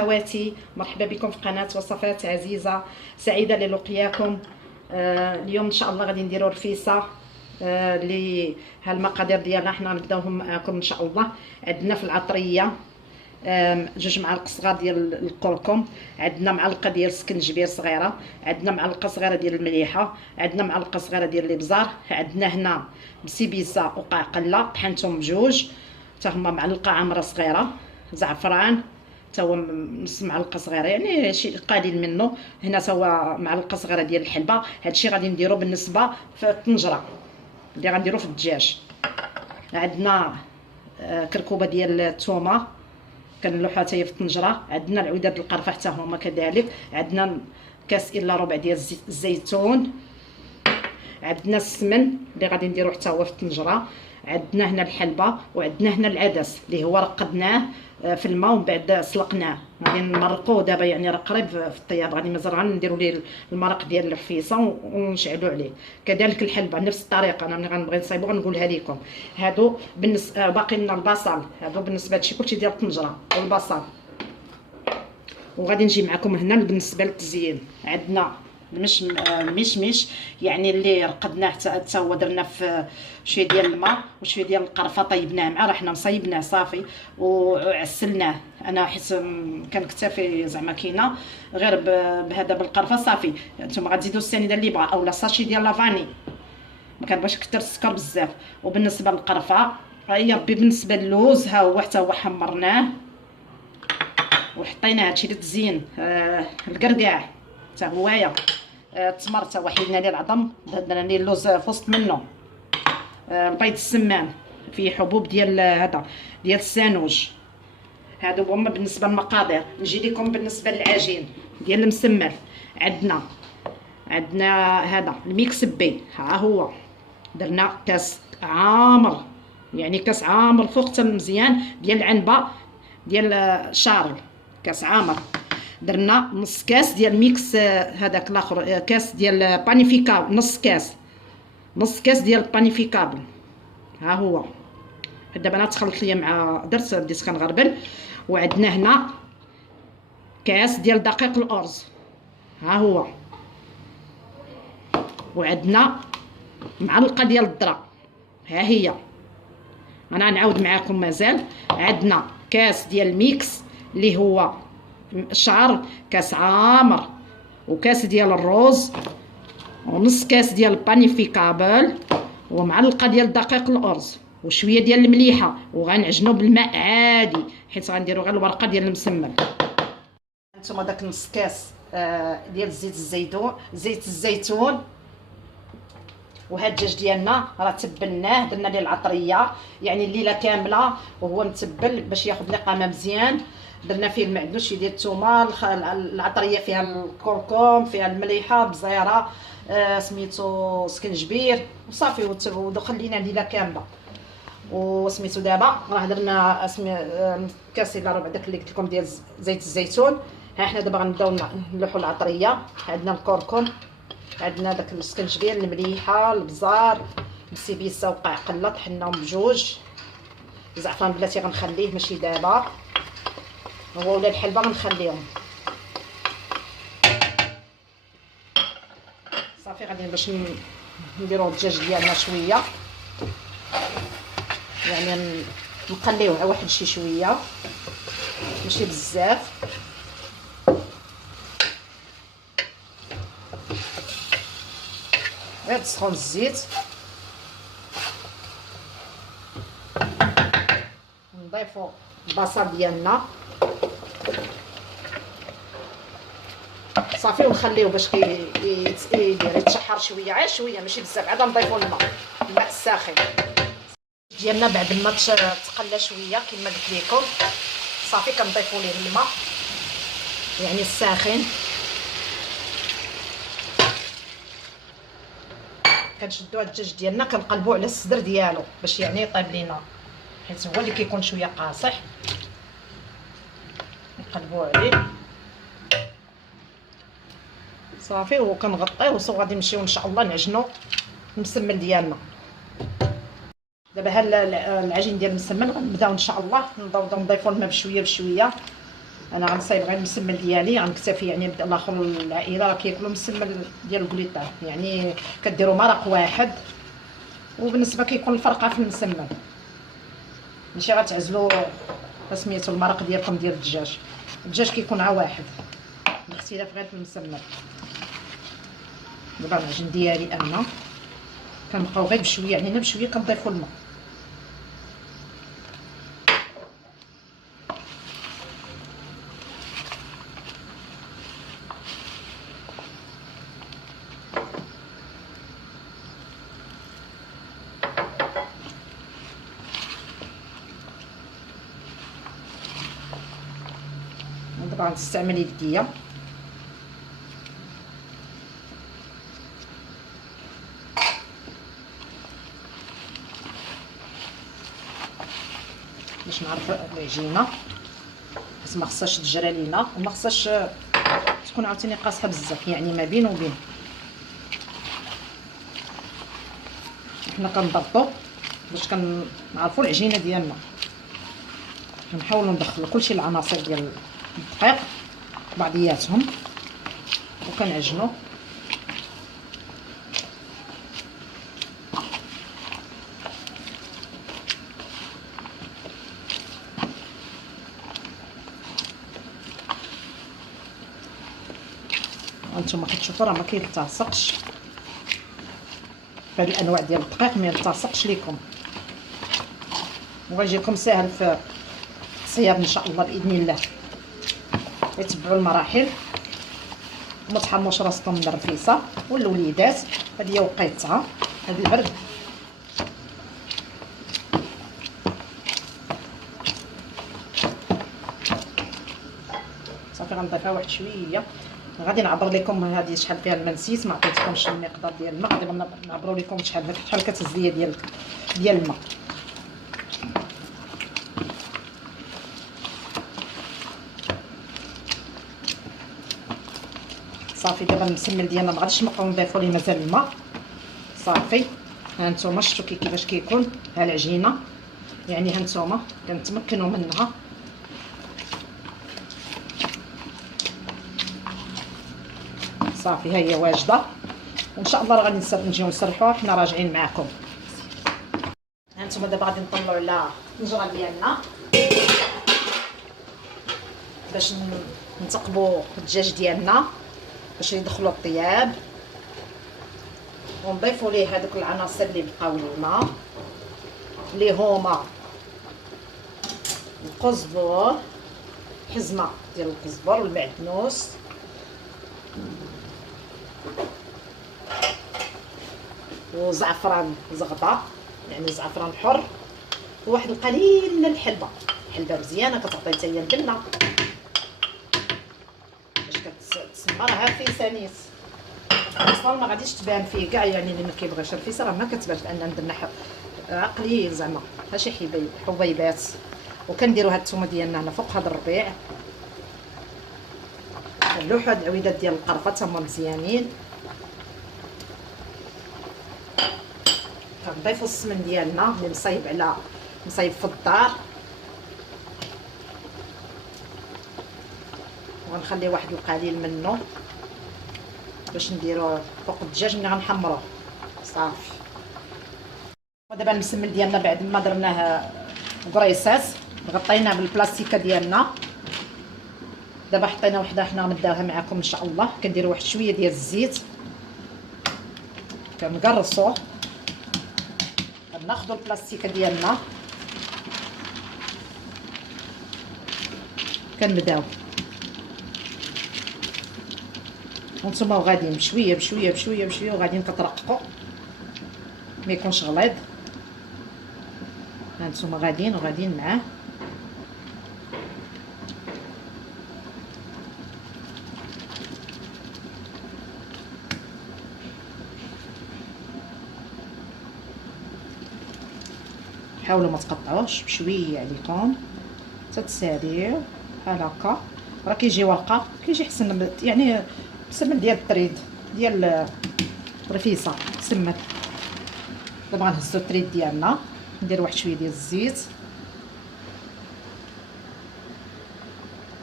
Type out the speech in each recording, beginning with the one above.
اخواتي، مرحبا بكم في قناه وصفات عزيزه، سعيده للقياكم. اليوم ان شاء الله غادي نديروا رفيسه اللي هالمقادير ديالنا حنا نبداوهم معكم ان شاء الله. عندنا في العطريه 2 معالق صغار ديال الكركم، عندنا معلقه ديال سكنجبير صغيره، عندنا معلقه صغيره ديال المليحه، عندنا معلقه صغيره ديال الابزار، عندنا هنا بسيبيسه وقعقله طحنتهم بجوج، حتى هما معلقه عامره صغيره، زعفران تا هو نص معلقه صغيره يعني شي قليل منه، هنا تا هو معلقه صغيره ديال الحلبه. هادشي غادي نديرو بالنسبه في الطنجره اللي غنديرو في الدجاج. عندنا كركوبه ديال الثومه كنلوحها حتى هي في الطنجره، عندنا العودات القرفه حتى هما كذلك، عندنا كاس الا ربع ديال الزيتون، عندنا السمن اللي غادي نديرو حتى هو في الطنجره، عندنا هنا الحلبه، وعندنا هنا العدس اللي هو رقدناه في الماء ومن بعد سلقناه، غادي نمرقوه دابا يعني راه قريب في الطياب، غادي مازال غنديروا ليه المرق ديال الحفيصه ونشعلوا عليه. كذلك الحلبه نفس الطريقه، انا ملي غنبغي نصايبو غنقولها لكم. هادو بالنسبه باقي لنا البصل، هادو بالنسبه لهادشي كلشي ديال الطنجره والبصل. وغادي نجي معكم هنا بالنسبه للتزيين، عندنا المشمش يعني اللي رقدناه حتى هو درنا في شويه ديال الماء وشويه ديال القرفه طيبناه معاه، راه حنا مصايبناه صافي وعسلناه. انا حيت كنكتفي زعما كاينه غير بهذا بالقرفه صافي. نتوما غتزيدوا السنيده اللي بغا اولا ساشي ديال لافاني، ما كنبغيش نكثر السكر بزاف. وبالنسبه للقرفه هي ربي، بالنسبه للوز ها هو حتى هو حمرناه وحطينا هادشي للتزيين. الكركاع حتى هوايا، التمر حتى هو حيدنا ليه العظم، درنا ليه اللوز في وسط منه. البيض السمان فيه حبوب ديال هذا ديال السانوج. هادو هما بالنسبه للمقادير. نجي لكم بالنسبه للعجين ديال المسمر. عندنا هذا الميكس بي، ها هو درنا كاس عامر، يعني كاس عامر فوق حتى مزيان ديال العنبه ديال شارل، كاس عامر. درنا نص كاس ديال ميكس هذاك الاخر، كاس ديال بانيفيكابل، نص كاس ديال بانيفيكابل، ها هو. دابا انا تخلط ليا مع بديت كنغربل. وعندنا هنا كاس ديال دقيق الارز، ها هو. وعندنا معلقه ديال الذره، ها هي. انا نعاود معاكم مازال. عندنا كاس ديال الميكس اللي هو شعر، كاس عامر، وكاس ديال الروز، ونص كاس ديال البانيفيكابل، ومعلقه ديال دقيق الارز، وشويه ديال المليحه، وغنعجنو بالماء عادي حيت غنديرو غير الورقه ديال المسمن. هانتوما داك نص كاس ديال زيت الزيتون. وهاد الدجاج ديالنا راه تبلناه، درنا ليه العطريه يعني الليله كامله وهو متبل باش ياخذ القامه مزيان. درنا فيه المعدنوس، شي ديال الثومه، العطريه فيها الكركم، فيها المليحه، بزيره، سميتو سكنجبير، وصافي. وخلينا ليله كامله. وسميتو دابا راه درنا كاس الا ربع داك اللي قلت لكم ديال زيت الزيتون. ها حنا دابا غنبداو نلوحوا العطريه. عندنا الكركم، عندنا داك السكنجبير، المليحه، البزار، السيبيسه وقعقله طحناهم بجوج. الزعفران بلاتي غنخليه ماشي دابا، هو ولا الحلبه غنخليهم صافي. غادي باش نديرو الدجاج ديالنا شويه، يعني نقليوه واحد شي شويه ماشي بزاف. غير تسخن الزيت، نضيفو البصل ديالنا صافي، ونخليوه باش يدير يتشحر شويه، غير شويه ماشي بزاف، عاد نضيفو الماء الساخن ديالنا بعد ما تقلى شويه كما قلت لكم. صافي كنضيفو ليه الماء يعني الساخن، كنشدو الدجاج ديالنا كنقلبوه على الصدر ديالو باش يعني يطيب لينا، حيت هو اللي كيكون شويه قاصح. نقلبوه عليه صافي وكنغطيه وغادي نمشيو ان شاء الله نعجنو المسمن ديالنا. دابا ها العجين ديال المسمن غنبداو ان شاء الله نضيفو الماء بشويه بشويه انا غنصايب غير المسمن ديالي، غنكتفي يعني الاخر العائله راه كياكلوا مسمن ديال الكليطه، يعني كديروا مرق واحد وبالنسبه كيكون الفرقه في المسمن، ماشي غتعزلوا سميتو المرق ديالكم ديال الدجاج. الدجاج كيكون عا واحد، الاختلاف غير في المسمن. دابا العجين ديالي انا كنبقاو غير بشويه، يعني بشويه كنضيفوا الماء. دابا غنستعمل يديا باش نعرف العجينه، بس ما خصهاش تجرى لينا وما خصهاش تكون عاوتاني قاصحه بزاف، يعني ما بين وبين. حنا كنضبطوا باش كنعرفوا العجينه ديالنا، كنحاولوا ندخلوا كلشي العناصر ديال الدقيق بعضياتهم وكنعجنوا. وانتم كتشوفوا راه ما كيلتصقش، هاد الانواع ديال الدقيق ما يلتصقش ليكم وغيجيكم ساهل في الصياب ان شاء الله باذن الله. يتبعوا المراحل وما تحرموش راسكم من الرفيسه والوليدات، هذه هي وقيتها هاد البرد. صافي غنضيفها واحد شويه. غادي نعبر لكم هذه شحال فيها الماء، نسيت ما عطيتكمش المقدار ديال الماء، غادي نعبروا لكم شحال كتهز ليا ديال الماء. صافي دابا المسمن ديالنا ما غاديش نبقاو نضيفوا ليه مازال الماء. صافي ها نتوما شفتوا كيفاش كيكون ها العجينه، يعني ها نتوما كنتمكنوا منها. صافي ها هي واجده، وان شاء الله راه غادي نجيو نسرحوها حنا راجعين معكم. ها نتوما دابا غادي نطلعوا على الطنجره ديالنا باش نثقبوا الدجاج ديالنا باش يدخلوا الطياب، ونضيفوا ليه هذوك العناصر اللي بقاو لنا اللي هما القزبر، حزمه ديال القزبر والمعدنوس، وزعفران زغطه يعني زعفران حر، وواحد القليل من الحلبه. الحلبه مزيانه كتعطي حتى هي البنه باش كتسمى راها فيسانيس. اصلا ما غاديش تبان فيه كاع، يعني اللي ما كيبغيش الفيسه راه ما كتبانش لان درنا قليل زعما ماشي حبيبات. وكنديروا هاد الثومه ديالنا هنا فوق هاد الربيع، اللوحه هاد العويدات ديال القرفه تا هما مزيانين. كنضيفوا السمن ديالنا اللي مصايب في الدار، وغنخلي واحد القليل منه باش نديروه فوق الدجاج ملي غنحمروه. صافي ودابا المسمن ديالنا بعد ما درناه قريصات غطيناه بالبلاستيكه ديالنا. دابا حطينا وحده حنا غنديرها معكم ان شاء الله. كنديروا واحد شويه ديال الزيت كنقرصوه، ناخذوا البلاستيكه ديالنا كنبداو وانتم غاديين بشويه بشويه بشويه بشويه وغاديين كترققوا ما يكونش غليظ. هانتوما غاديين معاه. حاولوا ما تقطعوش، بشويه عليكم تتساليو بحال هكا. راه كيجي ورقه كيجي حسن، يعني السمن ديال الطريد ديال الرفيسه سمن. دابا غنهزو الطريد ديالنا، ندير واحد شويه ديال الزيت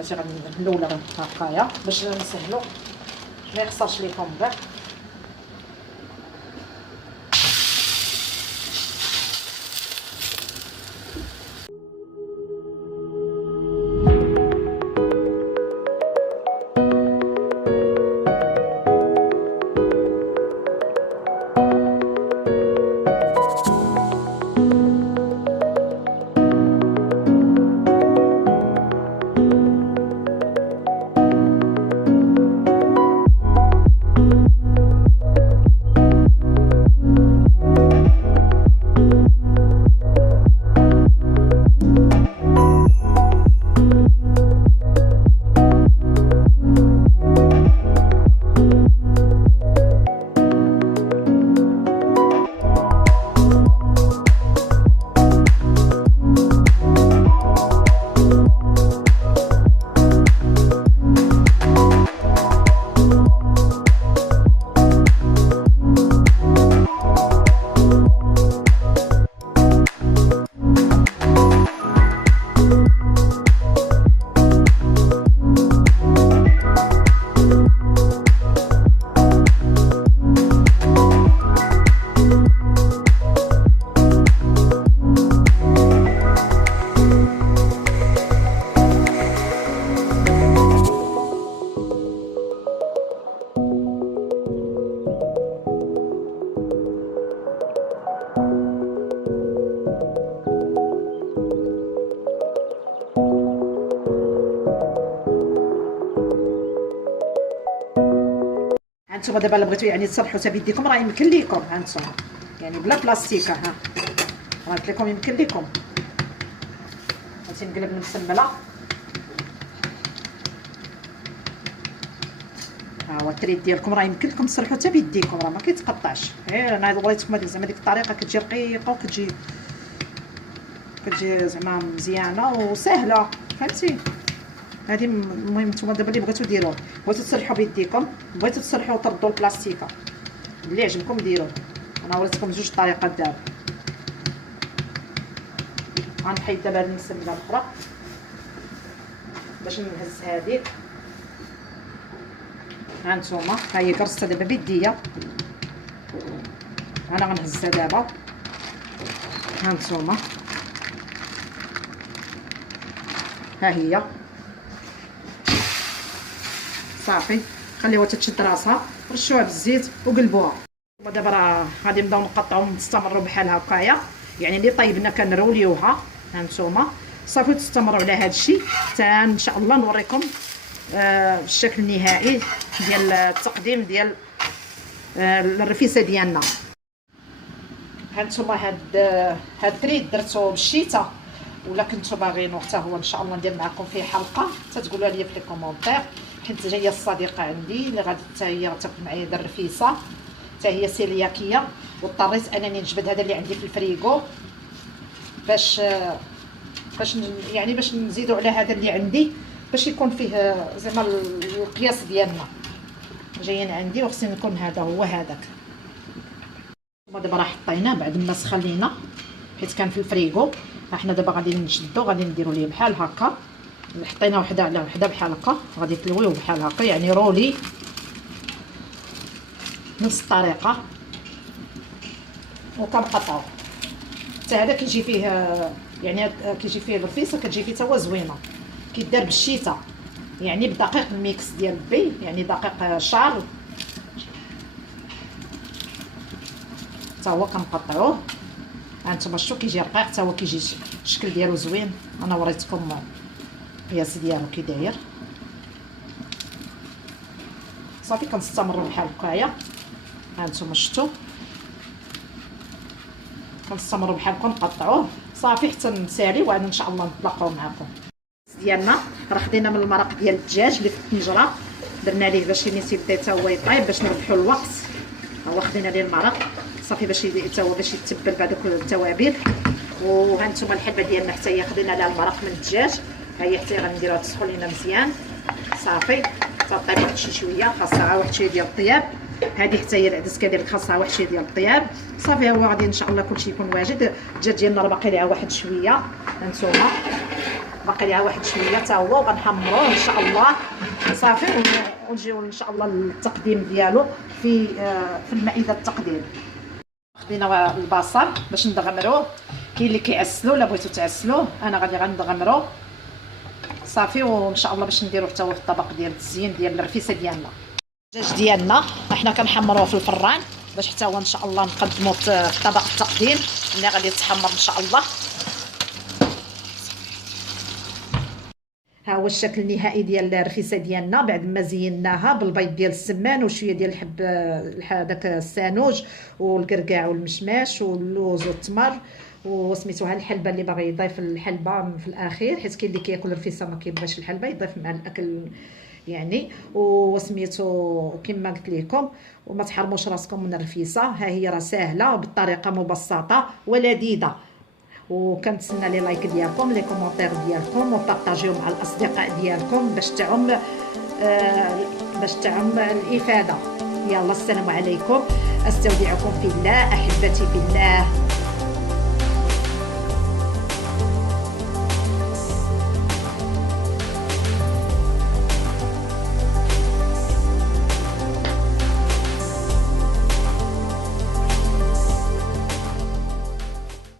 ماشي غادي الاولى هكايا باش نسهلو ما يخسرش ليكم كاع. هانتوما دابا الا بغيتو يعني تصلحوا حتى بيديكم راه يمكن ليكم. هانتوما يعني بلا بلاستيكه، ها راه قلت لكم يمكن ليكم. غادي نقلب المسمله، ها هو التريد ديالكم راه يمكن لكم تصلحوا حتى بيديكم، راه ما كيتقطعش. غير انا وريتكم هذيك زعما ديك الطريقه كتجي رقيقه وكتجي زعما مزيانه وسهله، فهمتي؟ هذه المهم نتوما دابا اللي بغيتو ديروه، بغيتو تصلحوا بيديكم، بغيتو تصلحوا وتردوا البلاستيكه اللي عجبكم ديروه. انا وريتكم جوج طريقات دابا. غنحيد دابا هاد المسمله الاخرى باش نهز هذه. ها نتوما ها هي كرستها دابا بيديا، انا غنهزها دابا. ها نتوما ها هي صافي، خليوها تتشد راسها، رشوها بالزيت وقلبوها. دابا راه غادي نبداو نقطعو ونستمروا بحال هكايا، يعني اللي طيبنا كنروليوها. هانتوما صافي تستمروا على هذا الشيء حتى ان شاء الله نوريكم الشكل النهائي ديال التقديم ديال الرفيسه ديالنا. هانتوما هاد التريد درتو بالشتاء، ولا كنتو باغيين حتى هو ان شاء الله ندير معكم فيه حلقه تتقولوا لي في لي كومونتير، حيت هي الصديقه عندي اللي غادي حتى هي تاكل معايا هاد الرفيسه، حتى هي سيلياكيه، واضطريت انني نجبد هذا اللي عندي في الفريغو باش يعني باش نزيدوا على هذا اللي عندي، باش يكون فيه زعما القياس ديالنا جايين عندي، وخصني نكون هذا هو هذاك. دابا راه حطيناه بعد ما سخلينا حيت كان في الفريغو. حنا دابا غادي نشدو، غادي نديرو ليه بحال هكا، حطينا وحده على وحده بحال هكا، غادي تلويو بحال هكا يعني رولي نفس الطريقه، وكنقطعو حتى هذا كيجي فيه يعني كيجي فيه الرفيسه، كتجي فيه تا هو زوينه، كيدار بالشيتا يعني بدقيق الميكس ديال البي، يعني دقيق شارل حتى هو كنقطعوه. هانتوما شتو كيجي رقيق، حتى هو كيجي الشكل ديالو زوين. انا وريتكم القياس ديالو كي داير. صافي كنستمروا بحال هكايا. هانتوما شتو كنستمروا بحال هكا نقطعوه صافي حتى نسالي، وعاد ان شاء الله نتلاقاو معكم. ديالنا راه خدينا من المرق ديال الدجاج اللي في الطنجره، درنا ليه باش نيتي يبدا حتى هو يطيب باش نربحوا الوقت. هو خدينا ليه المرق صافي باش حتى هو باش يتبل بعد التوابل. وهانتوما الحبه ديالنا حتى هي خدينا لها المرق من الدجاج، ها هي حتى غنديروها تسخن لينا مزيان صافي تطيب واحد شي شويه، خاصها واحد شويه ديال الطياب. هذه حتى هي العدس كذلك خاصها واحد شويه ديال الطياب صافي. هو غادي ان شاء الله كلشي يكون واجد. الدجاج ديالنا راه باقي ليها واحد شويه. هانتوما باقي ليها واحد شويه حتى هو، وغنحمروه ان شاء الله صافي. ونجيو ان شاء الله للتقديم ديالو في المائده التقديم. خدينا البصل باش ندغمروه، كاين اللي كيعسلو، الا بغيتو تعسلوه انا غندغمروه صافي. وان شاء الله باش نديروه حتى هو في الطبق ديال التزيين ديال الرفيسه ديالنا. الدجاج ديالنا حنا كنحمروه في الفران باش حتى هو ان شاء الله نقدموه في طبق التقديم اللي غادي يتحمر ان شاء الله. ها هو الشكل النهائي ديال الرفيسه ديالنا بعد ما زيناها بالبيض ديال السمان وشويه ديال داك السانوج والكركاع والمشماش واللوز والتمر وسميتوها الحلبه. اللي باغي يضيف الحلبه في الاخير، حيت كاين اللي كياكل الرفيسه ما كيبغيش الحلبه، يضيف مع الاكل يعني. وسميتو كما قلت لكم، وما تحرموش راسكم من الرفيسه. ها هي راه سهله بطريقه مبسطه ولذيذه. وكنتسنى لي لايك ديالكم، لي كومونتير ديالكم، وبارطاجيو مع الاصدقاء ديالكم باش تعم الافاده. يلا السلام عليكم، استودعكم في الله، احبتي في الله.